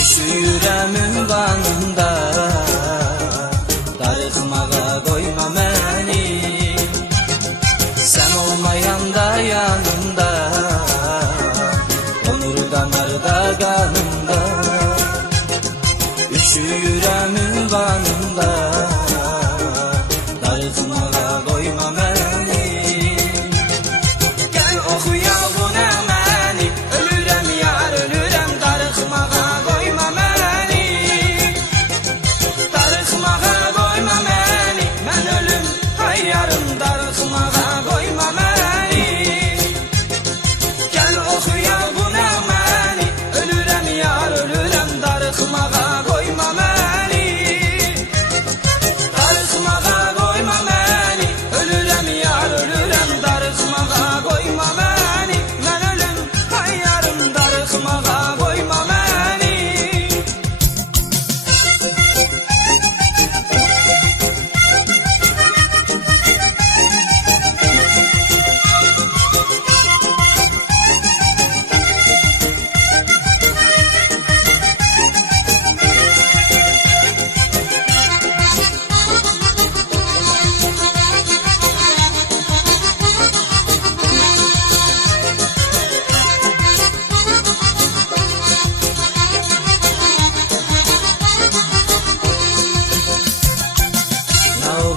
Üşüyürəm ünvanında, darıxmağa koyma məni. Sen olmayanda yanımda, onur damarda kanımda. Üşüyürəm ünvanında, darıxmağa koyma məni. Gel oxuya bu nəməni, ölürəm yar ölürəm, darıxmağa koyma məni. Darıxmağa koyma məni, mən ölüm hayyarım, darıxmağa koyma məni. Gel oxuya bu nəməni, ölürəm yar ölürəm, darıxmağa koyma məni. Darıxmağa koyma məni, ölürəm yar ölürəm, darıxmağa koyma məni. Mən ölüm hayyarım, darıxmağa koyma məni.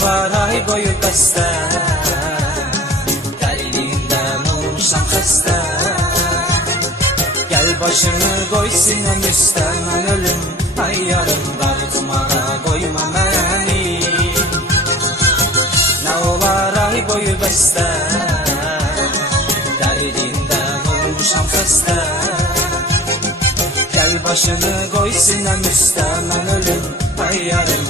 Var ay boyu bəstə, dərilindən olmuşam xəstə. Gəl başını qoy sinəm üstə, mən ölüm hayyarım, darıxmağa koyma məni. Nə olar ay boyu bəstə, dərilindən olmuşam xəstə. Gəl başını qoy sinəm üstə, mən ölüm hayyarım,